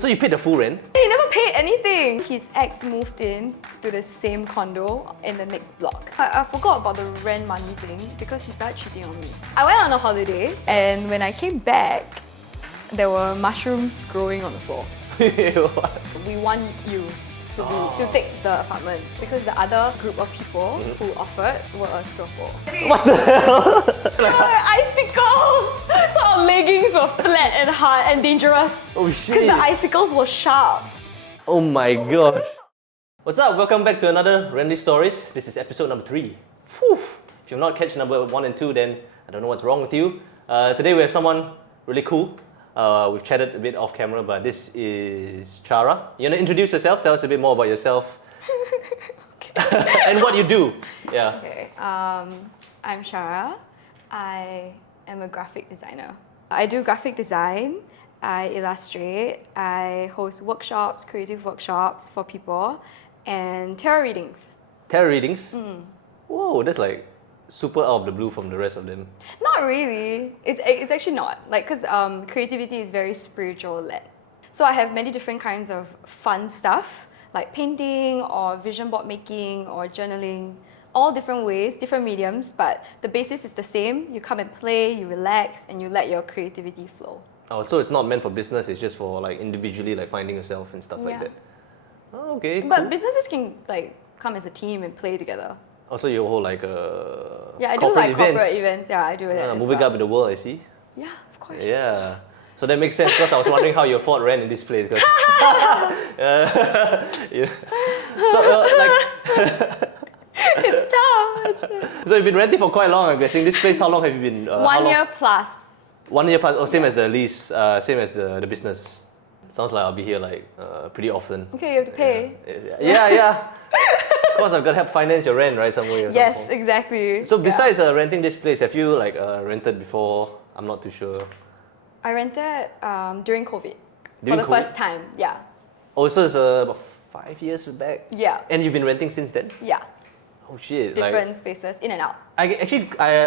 So you paid the full rent? He never paid anything. His ex moved in to the same condo in the next block. I forgot about the rent money thing because he started cheating on me. I went on a holiday and when I came back, there were mushrooms growing on the floor. What? We want you to take the apartment because the other group of people who offered were a strofo. What the hell? Icicles! So our leggings were flat and hard and dangerous. Oh shit! Because the icicles were sharp. Oh my god! What's up? Welcome back to another Randy Stories. This is episode number 3. Whew. If you've not catched number 1 and 2, then I don't know what's wrong with you. Today we have someone really cool. We've chatted a bit off camera, but this is Chara. You want to introduce yourself? Tell us a bit more about yourself. And what you do. Yeah. Okay. I'm Chara. I am a graphic designer. I do graphic design. I illustrate. I host workshops, creative workshops for people, and tarot readings. Tarot readings? Whoa, that's like super out of the blue from the rest of them. Not really. It's actually not. Like, because creativity is very spiritual led. So I have many different kinds of fun stuff, like painting or vision board making or journaling, all different ways, different mediums, but the basis is the same. You come and play, you relax, and you let your creativity flow. Oh, so it's not meant for business, it's just for like individually like finding yourself and stuff like that. Oh, okay. But cool. businesses can like come as a team and play together. Also, your whole like yeah, I do corporate like corporate events. Yeah, I do that. as moving well. up in the world, I see. Yeah, of course. Yeah. So that makes sense because I was wondering how you afford rent in this place. Cause, yeah. So It's tough. so you've been renting for quite long, I'm guessing. This place, how long have you been? 1 year plus. 1 year plus. Oh, same as the lease. Same as the business. Sounds like I'll be here like pretty often. Okay, you have to pay. Yeah. Of course, I've got to help finance your rent, right? Somewhere. Yes, exactly. So besides renting this place, have you like rented before? I'm not too sure. I rented during COVID. During for the COVID? first time. Yeah. Oh, so it's about 5 years back? Yeah. And you've been renting since then? Yeah. Oh shit. Different spaces, in and out.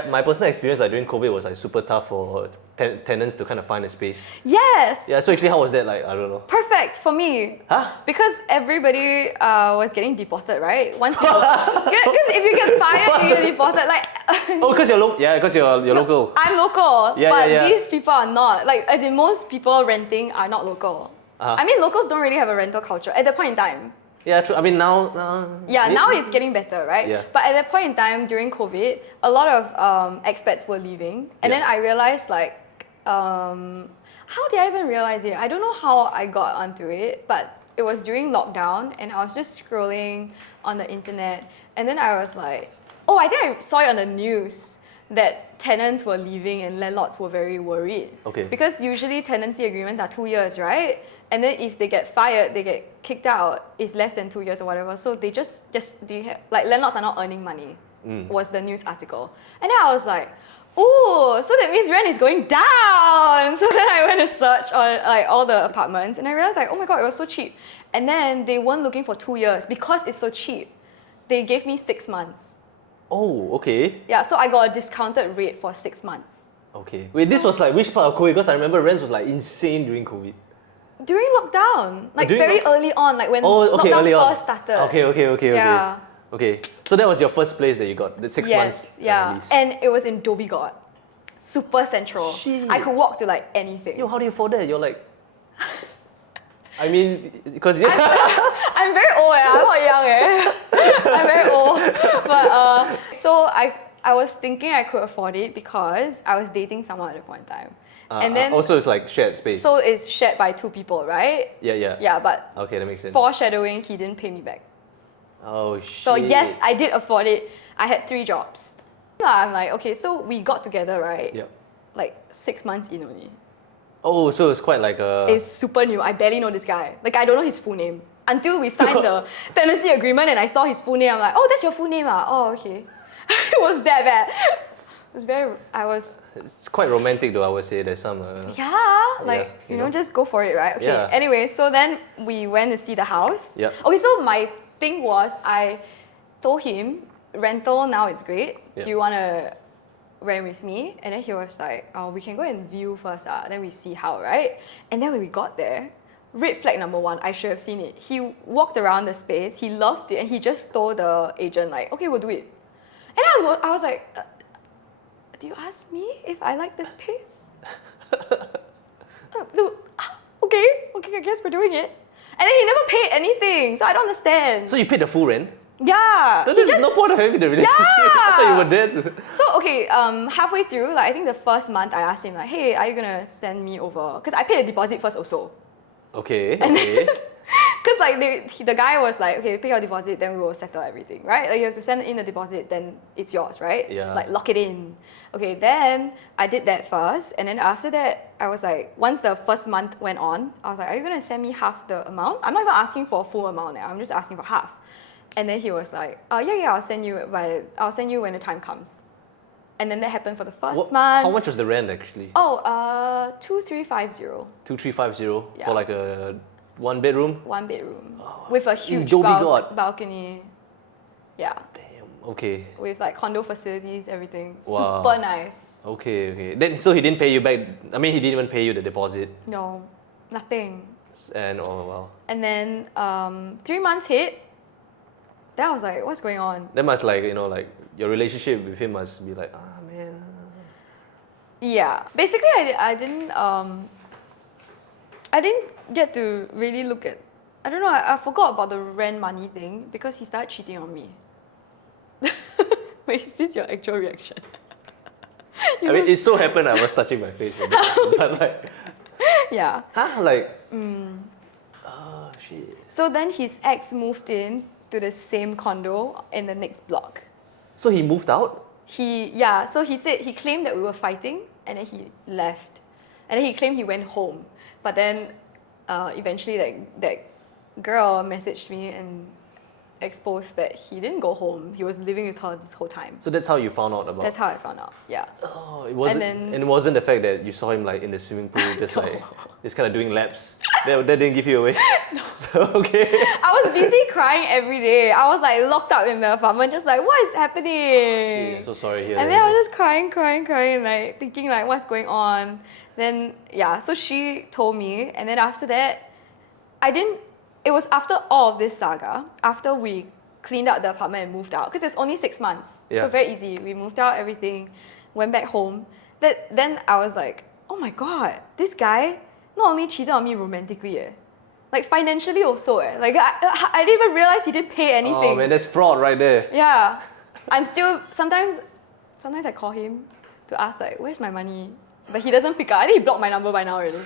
My personal experience like during COVID was like super tough for tenants to kind of find a space. Yes! Yeah, so actually how was that like? I don't know. Perfect for me. Huh? Because everybody was getting deported, right? Once you because if you get fired, you get deported. Like Oh, because you're local. I'm local, Yeah, but yeah. these people are not. Like, as in most people renting are not local. I mean, locals don't really have a rental culture at that point in time. Yeah, true. I mean now. Yeah, now it's getting better, right? Yeah. But at that point in time during COVID, a lot of expats were leaving, and then I realized like, how did I even realize it? I don't know how I got onto it, but it was during lockdown, and I was just scrolling on the internet, and then I was like, oh, I think I saw it on the news that tenants were leaving and landlords were very worried. Okay. Because usually tenancy agreements are 2 years, right? And then if they get fired, they get kicked out, it's less than 2 years or whatever. So they like landlords are not earning money, was the news article. And then I was like, ooh, so that means rent is going down. So then I went to search on like all the apartments and I realized like, oh my God, it was so cheap. And then they weren't looking for 2 years because it's so cheap. They gave me 6 months. Oh, okay. Yeah, so I got a discounted rate for 6 months. Okay. Wait, this was like which part of COVID? Because I remember rents was like insane during COVID. During lockdown, like During very early on, like when lockdown early on. first started. Okay. Yeah. Okay. So that was your first place that you got, the 6 months yeah. lease. And it was in Dhoby Ghaut. Super central. Shit. I could walk to like anything. Yo, how do you afford that? You're like, I mean, because I'm very old, I'm not young. I'm very old. But so I was thinking I could afford it because I was dating someone at the point in time. And then also it's like shared space. So it's shared by 2 people, right? Yeah. Yeah, but Okay, that makes sense. foreshadowing, he didn't pay me back. Oh shit. So yes, I did afford it. I had 3 jobs. I'm like, okay, so we got together, right? Yep. Like 6 months in only. Oh, so it's quite like a. It's super new. I barely know this guy. Like, I don't know his full name. Until we signed the tenancy agreement and I saw his full name, I'm like, oh, that's your full name, ah? Oh, okay. It was that bad. It's quite romantic though, I would say. There's some. You know, just go for it, right? Okay. Yeah. Anyway, so then we went to see the house. Yep. Okay, so my thing was, I told him, rental now is great. Yep. Do you want to rent with me? And then he was like, oh, we can go and view first, then we see how, right? And then when we got there, red flag number one, I should have seen it. He walked around the space, he loved it, and he just told the agent like, okay, we'll do it. And I was like, do you ask me if I like this space? Okay, I guess we're doing it. And then he never paid anything, so I don't understand. So you paid the full rent? Yeah. There's no point of having the relationship. I thought you were dead. So okay, halfway through, like I think the first month, I asked him like, hey, are you gonna send me over? Because I paid the deposit first also. Okay. Because like the guy was like, okay, pay your deposit, then we will settle everything, right? Like you have to send in the deposit, then it's yours, right? Yeah. Like lock it in. Okay, then I did that first, and then after that, I was like, once the first month went on, I was like, are you gonna send me half the amount? I'm not even asking for a full amount now. I'm just asking for half. And then he was like, yeah, I'll send you when the time comes. And then that happened for the first month. How much was the rent actually? 2350. 2350 Yeah. for like a 1 bedroom? 1 bedroom. With a huge balcony. Yeah. Damn, okay. With like condo facilities, everything. Wow. Super nice. Okay. Then so he didn't pay you back. I mean, he didn't even pay you the deposit. No, nothing. And oh wow. And then 3 months hit. Then I was like, what's going on? That must like like your relationship with him must be like, man. Yeah. Basically, I didn't get to really look at. I don't know. I forgot about the rent money thing because he started cheating on me. Wait, is this your actual reaction? I mean, it so happened I was touching my face a bit, but like. Yeah. Huh? Like. Oh shit. So then his ex moved in to the same condo in the next block. So he moved out? So he said he claimed that we were fighting and then he left. And then he claimed he went home. But then eventually that girl messaged me and exposed that he didn't go home. He was living with her this whole time. So that's how you found out about. That's how I found out. Yeah. Oh, it wasn't. And it wasn't the fact that you saw him like in the swimming pool, just like just kind of doing laps. That didn't give you away. No. Okay. I was busy crying every day. I was like locked up in the apartment, just like what is happening? Shit, I'm so sorry here. And then I was just crying, like thinking like what's going on. Then yeah, so she told me, and then after that, it was after all of this saga, after we cleaned out the apartment and moved out, because it's only 6 months. Yeah. So very easy. We moved out, everything, went back home. Then I was like, oh my god, this guy not only cheated on me romantically, like financially also. Like I didn't even realize he didn't pay anything. Oh man, that's fraud right there. Yeah. I'm still, sometimes I call him to ask like, where's my money? But he doesn't pick up. I think he blocked my number by now already.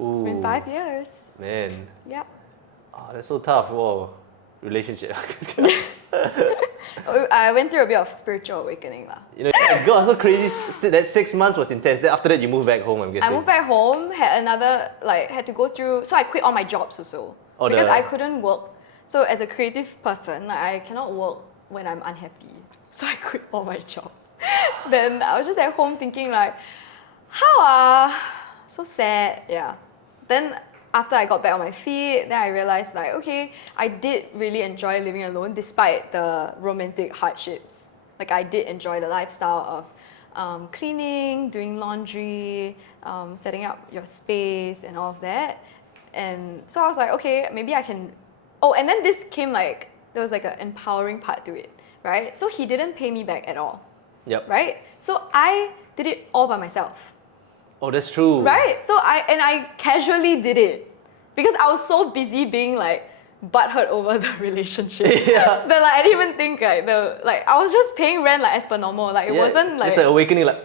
Ooh. It's been 5 years. Man. Yep. Oh, that's so tough. Whoa. Relationship. I went through a bit of spiritual awakening lah. You know, God, so crazy. That 6 months was intense. Then after that, you moved back home, I'm guessing. I moved back home, had to go through, so I quit all my jobs also. Because I couldn't work. So as a creative person, like, I cannot work when I'm unhappy. So I quit all my jobs. Then I was just at home thinking like, so sad, yeah. Then after I got back on my feet, then I realized like, okay, I did really enjoy living alone despite the romantic hardships. Like I did enjoy the lifestyle of cleaning, doing laundry, setting up your space and all of that. And so I was like, okay, maybe I can, and then this came like, there was like an empowering part to it, right? So he didn't pay me back at all. Yep. Right? So I did it all by myself. Oh, that's true. Right? So I casually did it because I was so busy being like butthurt over the relationship. Yeah. That like I didn't even think like I was just paying rent like as per normal. Like it wasn't like it's an awakening like,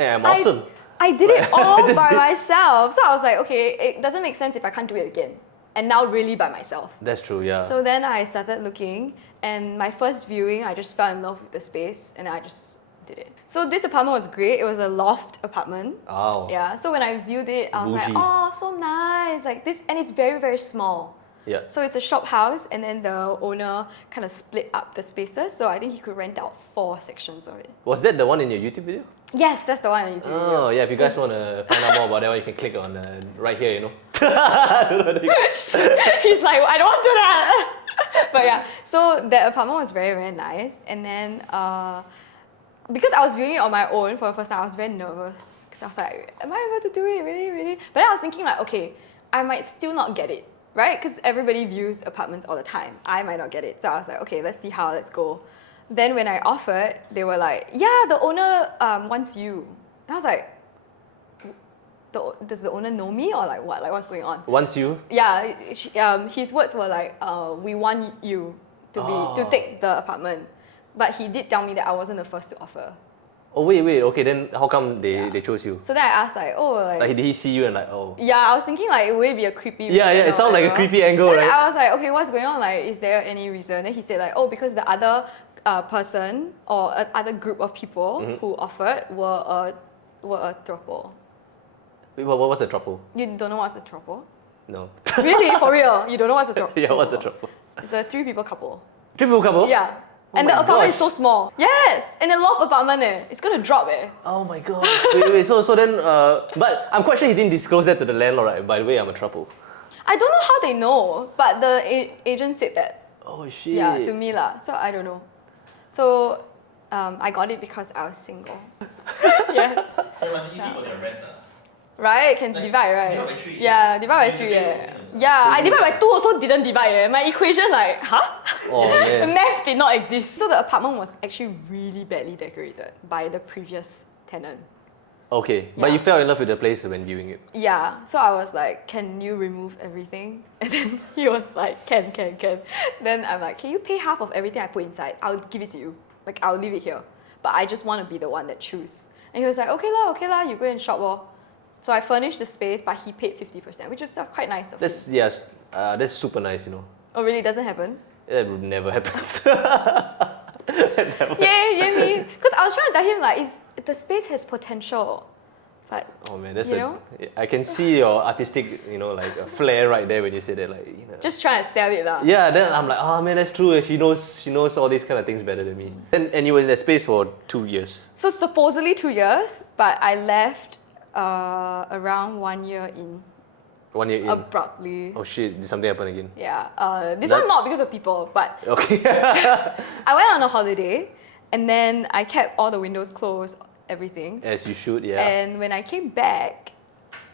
I'm awesome. I did it all by myself. So I was like, okay, it doesn't make sense if I can't do it again. And now really by myself. That's true, yeah. So then I started looking, and my first viewing, I just fell in love with the space, and I just did it. So this apartment was great. It was a loft apartment. Oh. Yeah. So when I viewed it, I was Bougie. like, oh, so nice. Like this, and it's very, very small. Yeah. So it's a shop house, and then the owner kind of split up the spaces. So I think he could rent out 4 sections of it. Was that the one in your YouTube video? Yes, that's the one on YouTube. Oh, yeah. If you guys want to find out more about that one, you can click on right here, you know. He's like, I don't want to do that. But yeah, so that apartment was very, very nice. And then because I was viewing it on my own for the first time, I was very nervous. Because I was like, am I able to do it? Really, really? But then I was thinking like, okay, I might still not get it, right? Because everybody views apartments all the time. I might not get it. So I was like, okay, let's see how, let's go. Then when I offered, they were like, yeah, the owner wants you. And I was like, does the owner know me or like what? Like what's going on? Wants you? Yeah, his words were like, we want you to take the apartment. But he did tell me that I wasn't the first to offer. Oh wait, okay, then how come they chose you? So then I asked like, oh, like Like did he see you and like, oh? yeah, I was thinking like, would it be a creepy reason? Yeah, it sounds like a creepy angle, then right? I was like, okay, what's going on? Like, is there any reason? Then he said like, oh, because the other person or other group of people who offered were a throuple. Wait, what was a trouble? You don't know what's a throuple? No. Really? For real? You don't know what's a throuple? Yeah, what's a trouble? It's a 3-people couple. 3-people couple? Yeah. Oh and the my apartment gosh. is so small. Yes! And a loft apartment It's gonna drop Oh my god. wait, so then, but I'm quite sure he didn't disclose that to the landlord, right? By the way, I'm a trouble. I don't know how they know, but the agent said that. Oh shit. Yeah, to me lah. So I don't know. So I got it because I was single. Yeah. It must be easy for their rent. Right? Can Like, divide, right? divide by 3, Yeah, divide by You 3. divide Yeah. by 3 Yeah, I divide by 2 also didn't divide. My equation like, huh? Oh The man. math did not exist. So the apartment was actually really badly decorated by the previous tenant. Okay, but Yeah. you fell in love with the place when viewing it. Yeah, so I was like, can you remove everything? And then he was like, can. Then I'm like, can you pay half of everything I put inside? I'll give it to you. Like, I'll leave it here. But I just want to be the one that choose. And he was like, okay lah, you go and shop lor. So I furnished the space, but he paid 50%, which is quite nice of him. That's super nice, you know. Oh really, it doesn't happen? That would never happens. Yeah, because I was trying to tell him like, the space has potential. But, Oh man, that's you know? I can see your artistic, like a flair right there when you say that, like, just trying to sell it lah. Yeah, then I'm like, oh man, that's true. She knows all these kind of things better than me. And you were in that space for 2 years. So supposedly 2 years, but I left around 1 year in. 1 year in. Abruptly. Oh shit, did something happen again? Yeah. This one not because of people, but Okay. I went on a holiday and then I kept all the windows closed, everything. As you should, yeah. And when I came back,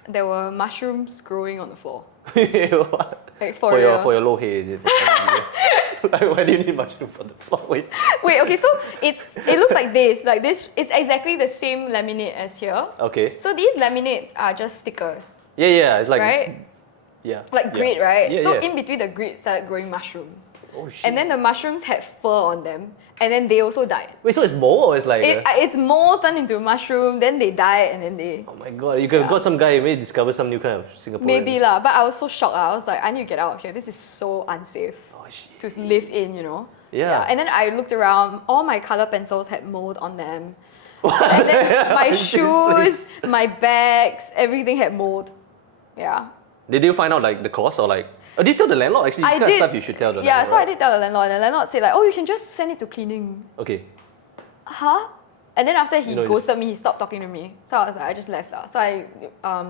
there were mushrooms growing on the floor. What? Like For real. your low hair, is it? Like, why do you need mushrooms on the floor? Wait. Wait, okay, so it looks like this. Like this, it's exactly the same laminate as here. Okay. So these laminates are just stickers, Yeah, it's like right? yeah. Like yeah. grid, right? Yeah, so yeah. in between the grid started growing mushrooms. Oh shit. And then the mushrooms had fur on them, and then they also died. Wait, so it's mold or it's like It's mold turned into a mushroom, then they die, and then they... oh my god, you could have got some guy who may discover some new kind of Singaporean. Maybe lah, but I was so shocked. I was like, I need to get out of here. This is so unsafe Oh shit. to live in, you know? Yeah. And then I looked around, all my color pencils had mold on them. And then my shoes, my bags, everything had mold. Yeah. Did you find out like the cost or like? Oh, did you tell the landlord actually? This I kind of did. stuff you should tell the Yeah, landlord. so I right? did tell the landlord, and the landlord said like, oh, you can just send it to cleaning. Okay. Huh? And then after he You know, you ghosted me, he stopped talking to me. So I was like, I just left. So I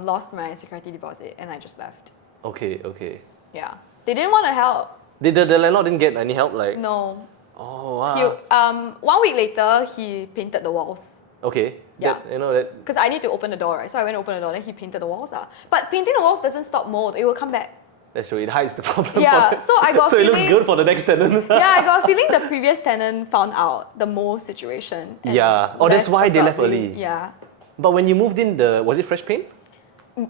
lost my security deposit and I just left. Okay. Yeah. They didn't want to help. Did the landlord didn't get any help? Like. No. Oh wow. He, 1 week later, he painted the walls. Okay. Yeah. That. Because I need to open the door, right? So I went to open the door, then he painted the walls. But painting the walls doesn't stop mold. It will come back. That's true. It hides the problem. Yeah, so I got So it looks feeling- good for the next tenant. Yeah, I got a feeling the previous tenant found out the mold situation. and Yeah. Oh, that's why they left abruptly. early. Yeah. But when you moved in, was it fresh paint?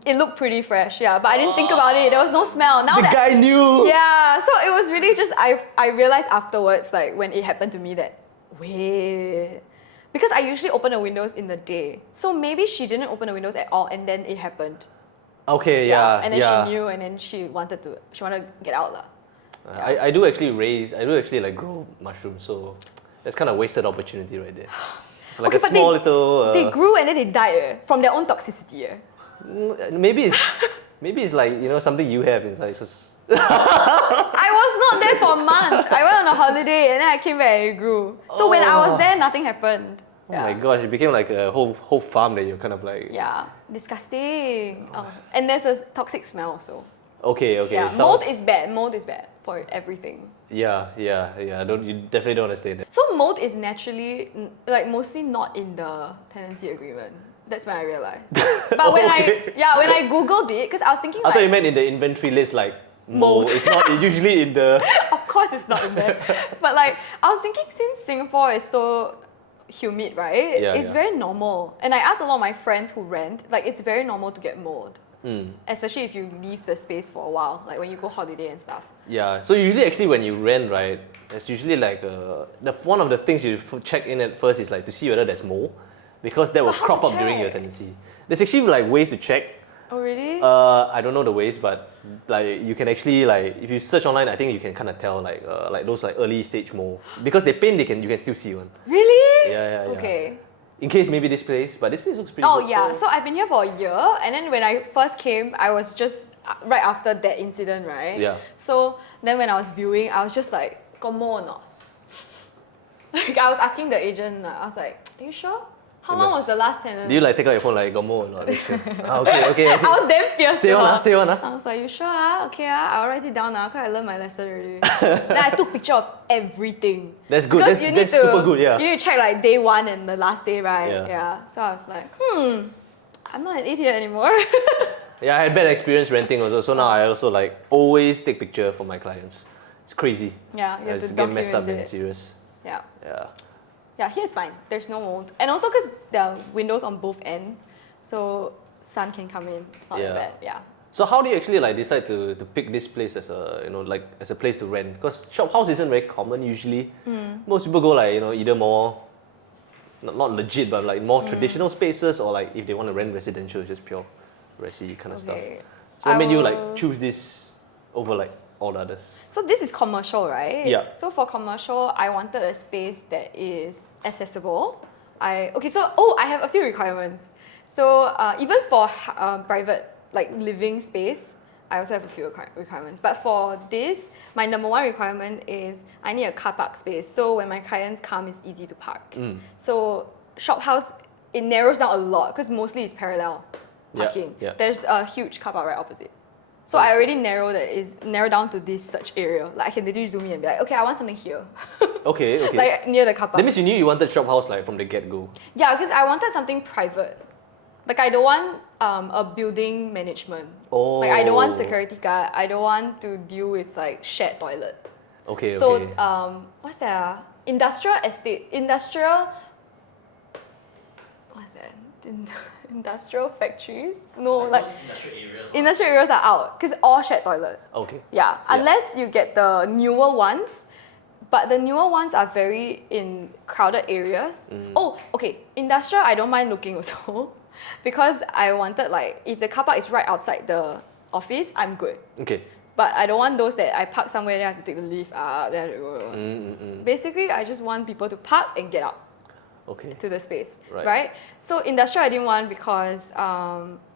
It looked pretty fresh, yeah, but I didn't think about it. There was no smell. Now The that guy knew. yeah, so it was really just I realized afterwards, like when it happened to me, that wait, because I usually open the windows in the day, so maybe she didn't open the windows at all, and then it happened. Okay. Yeah. and then yeah. she knew, and then she wanted to get out lah. I do actually like grow mushrooms, so that's kind of wasted opportunity right there. Like Okay, a but small little. They grew and then they died from their own toxicity. Maybe it's like something you have. It's like I was not there for a month. I went on a holiday and then I came back and it grew. So when I was there, nothing happened. Oh my gosh, it became like a whole farm that you're kind of like. Yeah, disgusting. Oh. And there's a toxic smell also. Okay. Yeah, mold is bad. Mold is bad for everything. Yeah. You definitely don't understand that. So mold is naturally, like mostly not in the tenancy agreement. That's when I realized. But when when I googled it, because I was thinking I like, thought you meant in the inventory list, like mold. Mold. It's not usually in the. of course it's not in there. But like I was thinking, since Singapore is so humid, right? Yeah, it's yeah. very normal. And I asked a lot of my friends who rent, like it's very normal to get mold. Mm. Especially if you leave the space for a while, like when you go holiday and stuff. Yeah, so usually actually when you rent, right, it's usually like one of the things you check in at first is like to see whether there's mold, because that will But how crop to up during your check? tenancy. There's actually like ways to check. Oh really? I don't know the ways, but like you can actually like if you search online, I think you can kind of tell like those like early stage mold, because they paint, you can still see one. Really? Yeah. Okay. In case maybe this place, but this place looks pretty Oh good. yeah, so I've been here for a year, and then when I first came, I was just right after that incident, right? Yeah. So then when I was viewing, I was just like, got more or not? Like I was asking the agent, I was like, are you sure? How You long must- was the last tenant? Do you like take out your phone like got more or not? Sure. Okay. I was damn fierce. Say to one, her. say one. I was like, you sure? Okay, I'll write it down now, because I learned my lesson already. Then I took picture of everything. That's good. Because That's super good. Yeah. You need to check like day one and the last day, right? Yeah. So I was like, I'm not an idiot anymore. Yeah, I had bad experience renting also, so now I also like always take picture for my clients. It's crazy. Yeah, you have It's to getting messed up document and it. serious. Yeah. Yeah. Yeah, here's fine. There's no mold. And also because there are windows on both ends, so sun can come in. It's not that bad. Yeah. So how do you actually like decide to pick this place as a like as a place to rent? Because shop house isn't very common usually. Most people go like either more not legit but like more traditional spaces, or like if they want to rent residential, just pure resi kind of stuff. Okay. So what made you will- like choose this over like all the others? So this is commercial, right? Yeah. So for commercial, I wanted a space that is accessible. I have a few requirements. So even for private like living space, I also have a few requirements. But for this, my number one requirement is I need a car park space. So when my clients come, it's easy to park. So shop house, it narrows down a lot because mostly it's parallel parking. Yeah. There's a huge car park right opposite. So I already narrowed down to this such area. Like I can literally zoom in and be like, okay, I want something here. Okay. Like near the car park. That means you knew you wanted shop house like from the get go. Yeah, because I wanted something private. Like I don't want a building management. Oh. Like I don't want security guard. I don't want to deal with like shared toilet. Okay. So Okay. what's that? Industrial estate. What's that? Industrial factories? No, like industrial areas are out because all shared toilet. Okay. Yeah, unless you get the newer ones, but the newer ones are very in crowded areas. Oh, okay. Industrial, I don't mind looking also, because I wanted like if the car park is right outside the office, I'm good. Okay. But I don't want those that I park somewhere, then I have to take the lift up, then I have to go. Basically, I just want people to park and get out Okay. to the space, Right. right? So industrial I didn't want because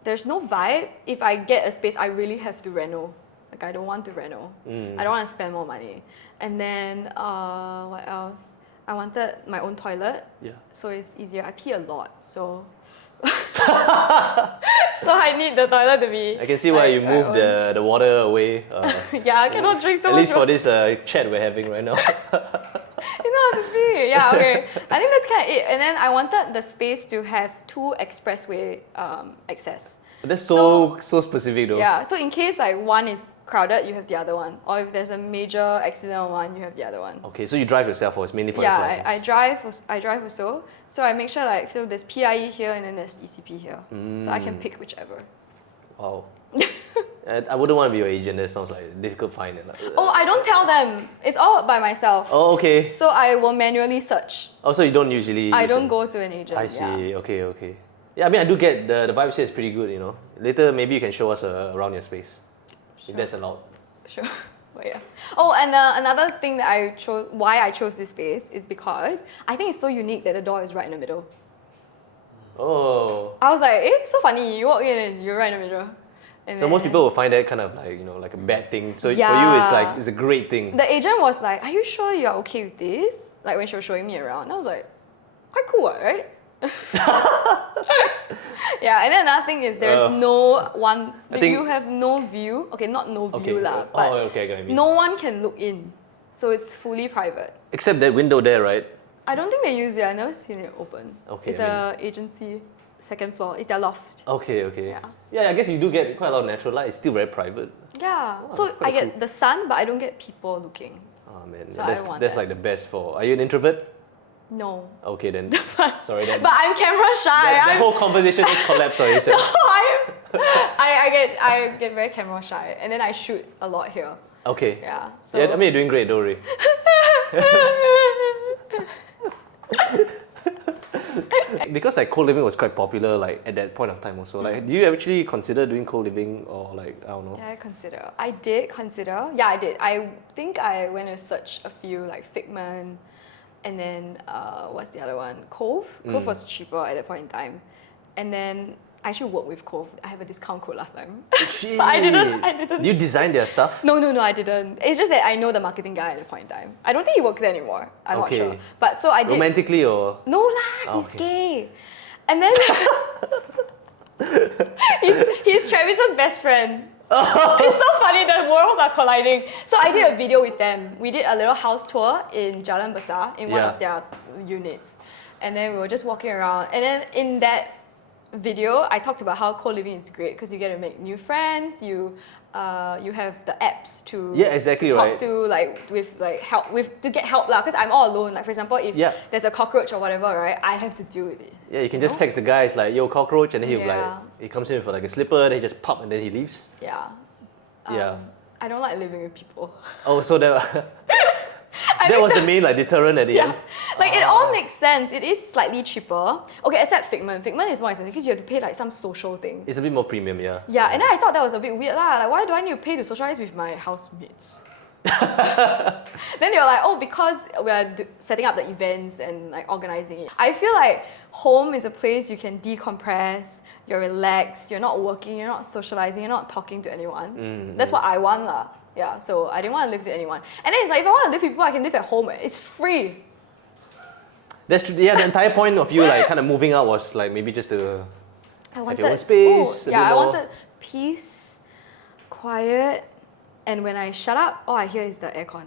there's no vibe. If I get a space, I really have to reno. Like I don't want to reno. I don't want to spend more money. And then what else? I wanted my own toilet. Yeah. So it's easier. I pee a lot, so so I need the toilet to be. I can see why like, you my moved own. the water away. Yeah, I cannot drink so At much. least for this chat we're having right now. You know how to pee. Yeah, okay. I think that's kind of it. And then I wanted the space to have 2 expressway access. That's so specific though. Yeah, so in case like one is crowded, you have the other one. Or if there's a major accident on one, you have the other one. Okay, so you drive yourself, or it's mainly for your Yeah, clients? I drive also. So I make sure like, so there's PIE here and then there's ECP here. So I can pick whichever. Wow. I wouldn't want to be your agent. That sounds like a difficult find. Like, Oh, I don't tell them. It's all by myself. Oh, okay. So I will manually search. Oh, so you don't usually. I use don't an- go to an agent. I see. Yeah. Okay. Yeah, I mean, I do get the vibe here is pretty good. You know, later maybe you can show us around your space, if that's allowed. Sure. But yeah. Oh, and another thing that why I chose this space is because I think it's so unique that the door is right in the middle. Oh. I was like, so funny. You walk in and you're right in the middle. And So most then people will find that kind of like like a bad thing. So for you, Yeah. it's like it's a great thing. The agent was like, are you sure you're okay with this? Like when she was showing me around. And I was like, quite cool, right? Yeah, and then another thing is there's no one, I think- you have no view. Okay, not no view lah, Oh, but okay, I get what you mean. no one can look in. So it's fully private. Except that window there, right? I don't think they use it. I never seen it open. Okay, It's I a agency. second floor. It's their loft. Okay, okay. Yeah. Yeah, I guess you do get quite a lot of natural light. It's still very private. Yeah. So quite I get cool. the sun, but I don't get people looking. Oh man, So yeah, I that's, don't want that's that. like the best for. Are you an introvert? No. Okay then. Sorry then. But I'm camera shy. That whole conversation just collapsed on yourself. I get very camera shy, and then I shoot a lot here. Okay. Yeah. So Yeah, I mean you're doing great, don't worry. Because like co-living was quite popular like at that point of time also. Like, do you actually consider doing co-living or like I don't know? yeah, I did consider. Yeah, I did. I think I went and searched a few like Figment, and then what's the other one? Cove. Cove was cheaper at that point in time, and then I actually worked with Cove. I have a discount code last time. Shit. But I didn't. Do you design their stuff? No, I didn't. It's just that I know the marketing guy at the point in time. I don't think he works there anymore. I'm Okay. not sure. But so I did. Romantically or? No lah, Oh, he's gay. And then he's Travis's best friend. It's so funny, the worlds are colliding. So I did a video with them. We did a little house tour in Jalan Besar in one Yeah. of their units. And then we were just walking around. And then in that video, I talked about how co-living is great because you get to make new friends. You have the apps to Yeah, exactly, to talk right. to like with like help with to get help lah. Because I'm all alone. Like for example, if Yeah. there's a cockroach or whatever, right, I have to deal with it. Yeah, you can just text the guy, it's like, yo, cockroach, and then he'll Yeah. like, he comes in for like a slipper, then he just pop and then he leaves. Yeah. Yeah. I don't like living with people. Oh, so that, that was the main like deterrent at the Yeah. end? Like it all makes sense. It is slightly cheaper. Okay, except Figment. Figment is more expensive because you have to pay like some social thing. It's a bit more premium, yeah. Yeah, and then I thought that was a bit weird lah. Like, why do I need to pay to socialize with my housemates? Then they were like, oh, because we are setting up the events and like organizing it. I feel like home is a place you can decompress, you're relaxed, you're not working, you're not socializing, you're not talking to anyone. That's what I want lah. Yeah, so I didn't want to live with anyone. And then it's like, if I want to live with people, I can live at home. It's free. That's true. Yeah, the entire point of you like kind of moving out was like maybe just to I have wanted your own space. a yeah, bit I more- wanted peace, quiet, and when I shut up, all I hear is the aircon.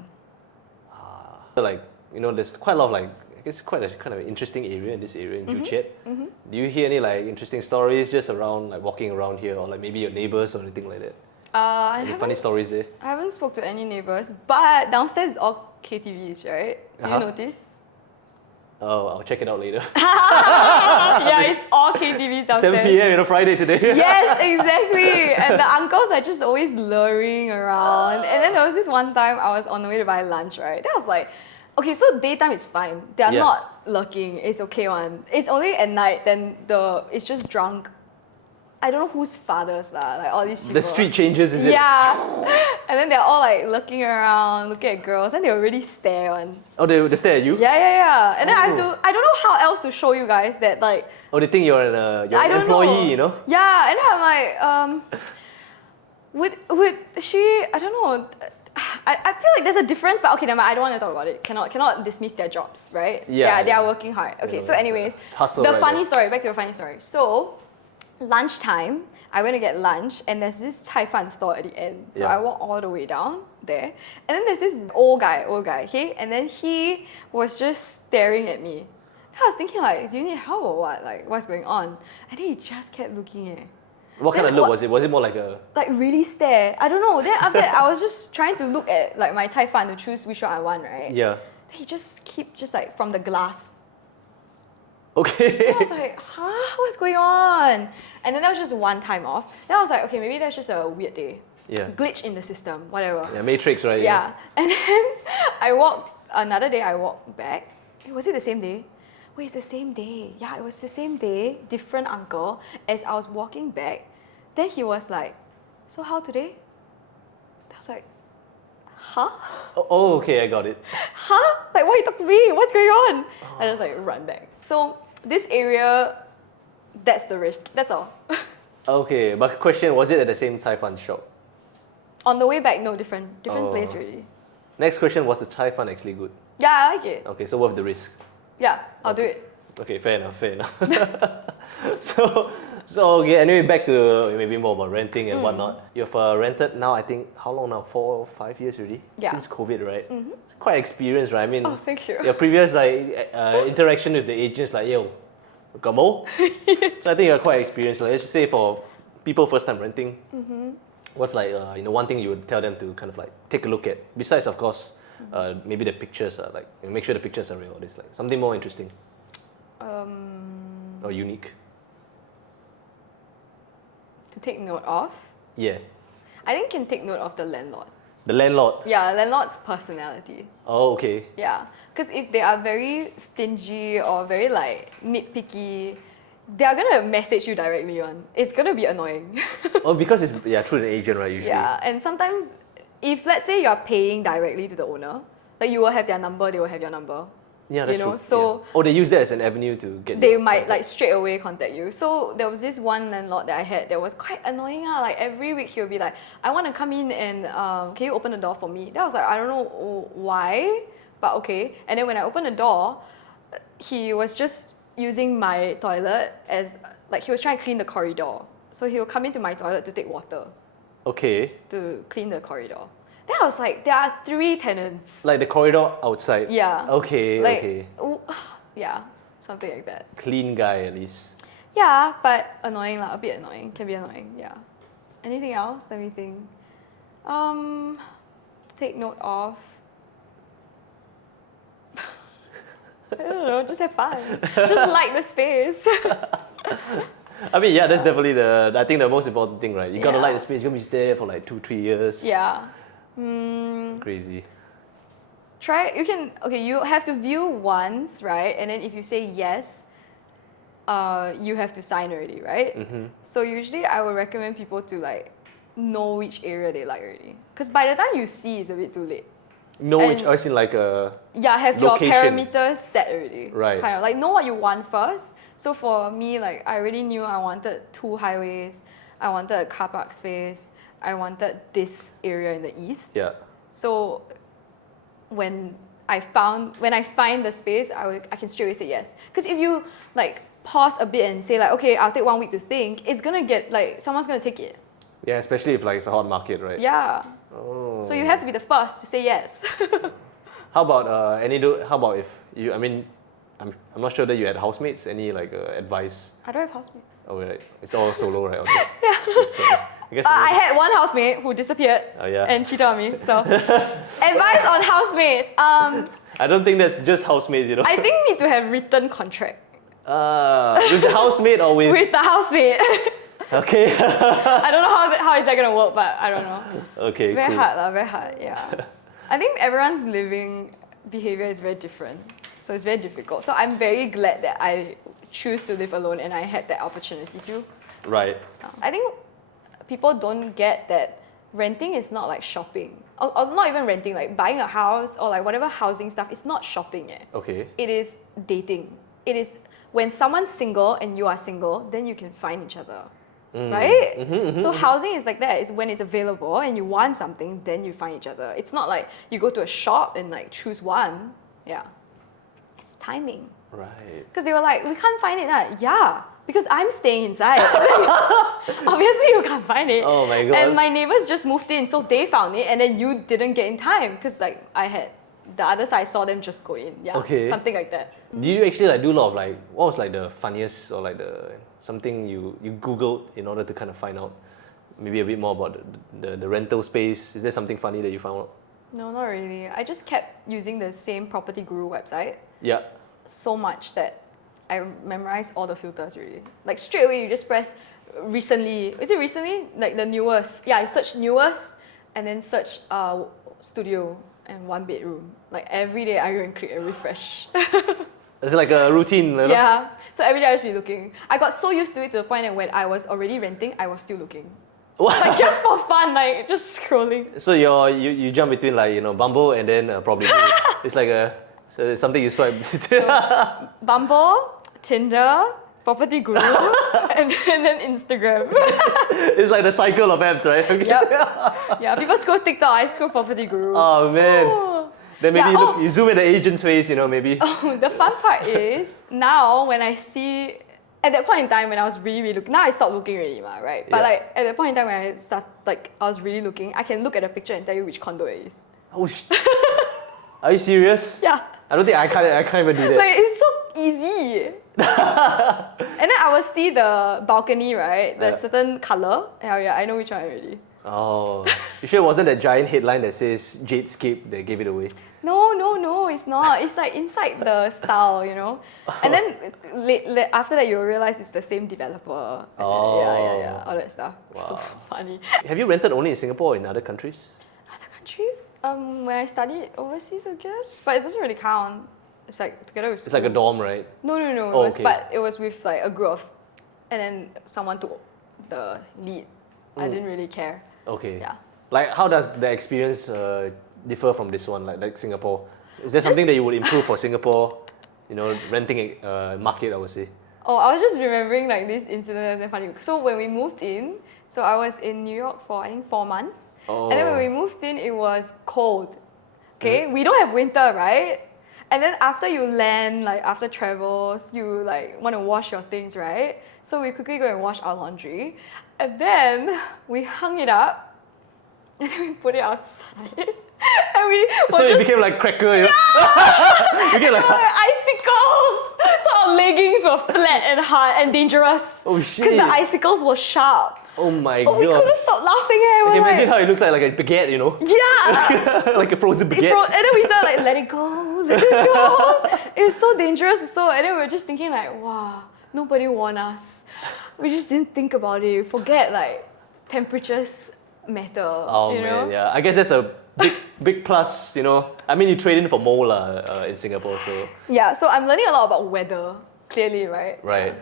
Like, you know, there's quite a lot of like, I guess quite a kind of interesting area in this area in Juchet. Do you hear any like interesting stories just around like walking around here or like maybe your neighbors or anything like that? I Any funny haven't, stories there? I haven't spoke to any neighbors, but downstairs is all KTVs, right? Did you notice? Oh, I'll check it out later. Yeah, it's all KTVs downstairs. 7 p.m. on a Friday today. Yes, exactly. And the uncles are just always luring around. And then there was this one time I was on the way to buy lunch, right? Then I was like, okay, so daytime is fine. They are Yeah. not lurking. It's okay one. It's only at night then it's just drunk. I don't know whose fathers lah, like all these people. The street changes, is it? Yeah. And then they're all like looking around, looking at girls, and they will really stare on. Oh, they stare at you? Yeah. And then I Oh. don't know how else to show you guys that like Oh, they think you're you're I an don't employee, know. you know? Yeah, and then I'm like, would she? I don't know. I feel like there's a difference, but okay, never mind, I don't want to talk about it. Cannot dismiss their jobs, right? Yeah, they are yeah. working hard. Okay, Yeah, so anyways, it's hustle the right funny there. story. Back to the funny story. So, lunchtime, I went to get lunch, and there's this cai fan store at the end. So Yeah. I walked all the way down there, and then there's this old guy, okay, and then he was just staring at me. I was thinking like, do you need help or what? Like, what's going on? And then he just kept looking at. What kind of Then look what- was it? Was it more like a... Like really stare. I don't know. Then after that, I was just trying to look at like my cai fan to choose which one I want, right? Yeah. He just keep just like from the glass. Okay. Then I was like, huh? What's going on? And then that was just one time off. Then I was like, okay, maybe that's just a weird day. Yeah. Glitch in the system, whatever. Yeah, Matrix, right? Yeah. And then I walked another day. I walked back. Was it the same day? Wait, it's the same day. Yeah, it was the same day. Different uncle. As I was walking back, then he was like, "So how today?" I was like, "Huh? Oh, okay, I got it. Huh? Like why you talk to me? What's going on?" I just like run back. So this area, that's the risk. That's all. Okay, but question, was it at the same Chai Fan shop? On the way back, no, different Oh. place really. Next question, was the Chai Fan actually good? Yeah, I like it. Okay, so worth the risk. Yeah, I'll do it. Okay, fair enough. So okay, anyway, back to maybe more about renting and whatnot. You've rented now, I think, how long now? 4 or 5 years already? Yeah. Since COVID, right? It's quite experienced, right? I mean, Oh, thank you. your previous like interaction with the agents, like, yo, Got more? So I think you're quite experienced. Like, let's just say for people first time renting, what's like one thing you would tell them to kind of like take a look at? Besides, of course, maybe the pictures are like make sure the pictures are real. Or this like something more interesting or unique. To take note of, Yeah, I think you can take note of the landlord. the landlord. Yeah, landlord's personality. Oh, okay. Yeah, because if they are very stingy or very like nitpicky, they are gonna message you directly on. It's gonna be annoying. Oh, because it's through the agent, right? Usually. Yeah, and sometimes if let's say you are paying directly to the owner, like you will have their number, they will have your number. Yeah, that's you know, true. so oh, they use that as an avenue to get. they your might contact. like straight away contact you. So there was this one landlord that I had that was quite annoying. Like every week he'll be like, I want to come in and can you open the door for me? That was like, I don't know why, but okay. And then when I opened the door, he was just using my toilet as like he was trying to clean the corridor. So he will come into my toilet to take water Okay. to clean the corridor. Then I was like, there are 3 tenants. Like the corridor outside. Yeah. Okay. Like, okay. yeah, something like that. Clean guy at least. Yeah, but annoying lah, a bit annoying. Can be annoying, yeah. Anything else? Let me think. Take note of. I don't know, just have fun. Just like the space. I mean, yeah, that's definitely I think the most important thing, right? You gotta Yeah. like the space. You're gonna be there for like 2-3 years. Yeah. Crazy. You have to view once, right? And then if you say yes, you have to sign already, right? So usually I would recommend people to like know which area they like already. Because by the time you see, it's a bit too late. Know which, And- I see like Yeah, have Location. your parameters set already. Right. Kind of like know what you want first. So for me, like I already knew I wanted 2 highways, I wanted a car park space, I wanted this area in the east. yeah. So when I find the space, I can straight away say yes. Because if you like pause a bit and say like, okay, I'll take 1 week to think, it's gonna get like someone's gonna take it. Yeah, especially if like it's a hot market, right? Yeah. Oh. So you have to be the first to say yes. How about how about if you? I mean, I'm not sure that you had housemates. Any like advice? I don't have housemates. Oh, right. It's all solo, right? Okay. Yeah. So, I guess. I had one housemate who disappeared yeah. and cheated on me. So advice on housemates. I don't think that's just housemates, you know. I think need to have written contract With the housemate or with? with the housemate. Okay. I don't know how is that gonna work, but I don't know. Okay. Very cool. hard lah, very hard. Yeah. I think everyone's living behavior is very different, so it's very difficult. So I'm very glad that I choose to live alone and I had that opportunity to. Right. I think people don't get that renting is not like shopping. Or not even renting, like buying a house or like whatever housing stuff, it's not shopping. Okay. It is dating. It is when someone's single and you are single, then you can find each other. Right? So housing is like that. It's when it's available and you want something, then you find each other. It's not like you go to a shop and like choose one. Yeah. It's timing. Right. Because they were like, we can't find it. Yeah, because I'm staying inside. Obviously, you can't find it. Oh my God. And my neighbors just moved in, so they found it, and then you didn't get in time because like I had the other side saw them just go in. Yeah, Okay. something like that. Do you actually like do a lot of like what was like the funniest or like the something you Googled in order to kind of find out maybe a bit more about the rental space? Is there something funny that you found out? No, not really. I just kept using the same property guru website Yeah. so much that I memorized all the filters already. Like straight away, you just press recently. Is it recently? Like the newest. Yeah, you search newest and then search studio and 1 bedroom. Like every day I go and click and refresh. It's like a routine, you know? Yeah. So every day I just be looking. I got so used to it to the point that when I was already renting, I was still looking. Like just for fun, like just scrolling. So you jump between like Bumble and then probably it's like so it's something you swipe. Bumble, Tinder, Property Guru, and then Instagram. It's like the cycle of apps, right? Okay. Yep. Yeah, people scroll TikTok, I scroll Property Guru. Oh man. Oh. Then maybe Yeah, you zoom at the agent's face, maybe. Oh, the fun part is now when I see, at that point in time when I was really looking, now I stopped looking already, right? But Yeah. like at that point in time when I was really looking, I can look at the picture and tell you which condo it is. Oh Are you serious? Yeah. I don't think I can't even do that. Like easy. And then I will see the balcony, right? The Yeah. certain color. Oh yeah, I know which one already. Oh, you sure it wasn't that giant headline that says Jadescape that gave it away? No, it's not. It's like inside the style, you know. And then after that, you'll realize it's the same developer. And yeah, all that stuff. So Wow. funny. Have you rented only in Singapore or in other countries? Other countries? When I studied overseas, I guess, but it doesn't really count. It's like together with It's like a school. dorm, right? No. Oh, It was, okay. but it was with like a group of, and then someone took the lead. I didn't really care. Okay. Yeah. Like, how does the experience differ from this one, like Singapore? Is there something that you would improve for Singapore? You know, renting a market, I would say. Oh, I was just remembering like this incident that's funny. So when we moved in, so I was in New York for I think 4 months. Oh. And then when we moved in, it was cold. Okay, we don't have winter, right? And then after you land, like after travels, you like want to wash your things, right? So we quickly go and wash our laundry. And then we hung it up and then we put it outside. And we So were it just became like cracker, you know? You became like, like icicles! So our leggings were flat and hard and dangerous. oh Because shit! the icicles were sharp. Oh my Oh, we god! couldn't stop laughing. I We're can imagine like, how it looks like a baguette, you know? yeah! Like a frozen baguette. And then we started like, let it go, let it go. It was so dangerous. So, and then we were just thinking like, wow, nobody warned us. We just didn't think about it. Forget like temperatures matter. Oh you know? man, yeah. I guess that's a big plus, you know. I mean, you trade in for more in Singapore, so Yeah, so I'm learning a lot about weather, clearly, right? right.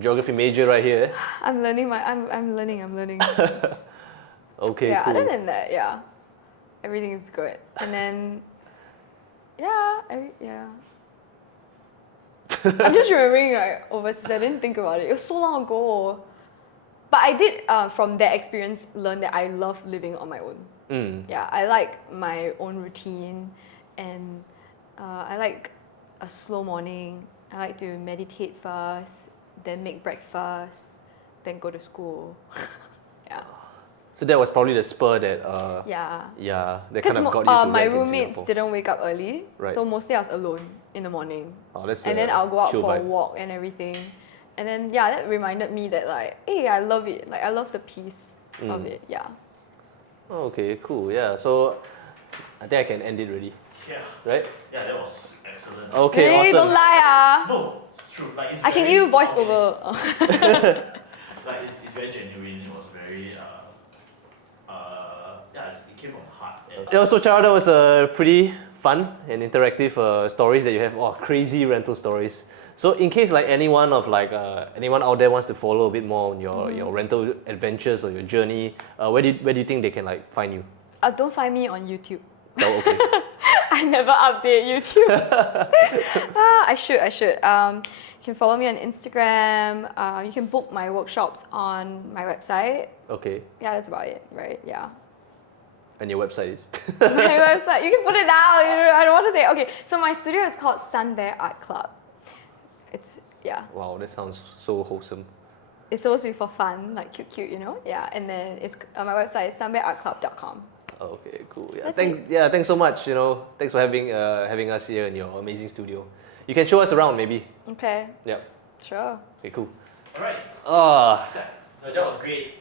Geography major right here. I'm learning. I'm learning. Okay, Yeah, cool. other than that, yeah, everything is good. And then, yeah, I'm just remembering like overseas. I didn't think about it. It was so long ago. But I did, from that experience, learn that I love living on my own. Yeah, I like my own routine, and I like a slow morning. I like to meditate first, then make breakfast, then go to school. Yeah. So that was probably the spur that Yeah. that Because kind of got you to my rent in roommates Singapore. didn't wake up early, Right. so mostly I was alone in the morning. Oh, that's And a then I'll go out chill for a vibe. walk and everything. And then yeah, that reminded me that like, hey, I love it. Like I love the peace of it. Yeah. Oh, okay, cool. Yeah. So I think I can end it already, Yeah, right? yeah, that was excellent. Okay, Hey, awesome. don't lie, ah. No, it's true. Like it's I can very give you voice okay. over. Like it's very genuine. It was very yeah, it came from the heart. And, Yeah, so Chara, that was a pretty fun and interactive stories that you have. Oh, crazy rental stories. So in case like anyone out there wants to follow a bit more on your rental adventures or your journey, where do you think they can like find you? Don't find me on YouTube. Oh, okay. I never update YouTube. I should. You can follow me on Instagram. You can book my workshops on my website. Okay. Yeah, that's about it, right? Yeah. And your website is? My website. You can put it down. I don't want to say. Okay, so my studio is called Sun Bear Art Club. It's Wow, that sounds so wholesome. It's supposed to be for fun, like cute, you know. Yeah, and then it's my website is sunbearartclub.com. Okay, cool. Yeah, That's thanks. Yeah, thanks so much. You know, thanks for having us here in your amazing studio. You can show us around, maybe. Okay, Yeah. sure. Okay, cool. all right, Ah. no, that was great.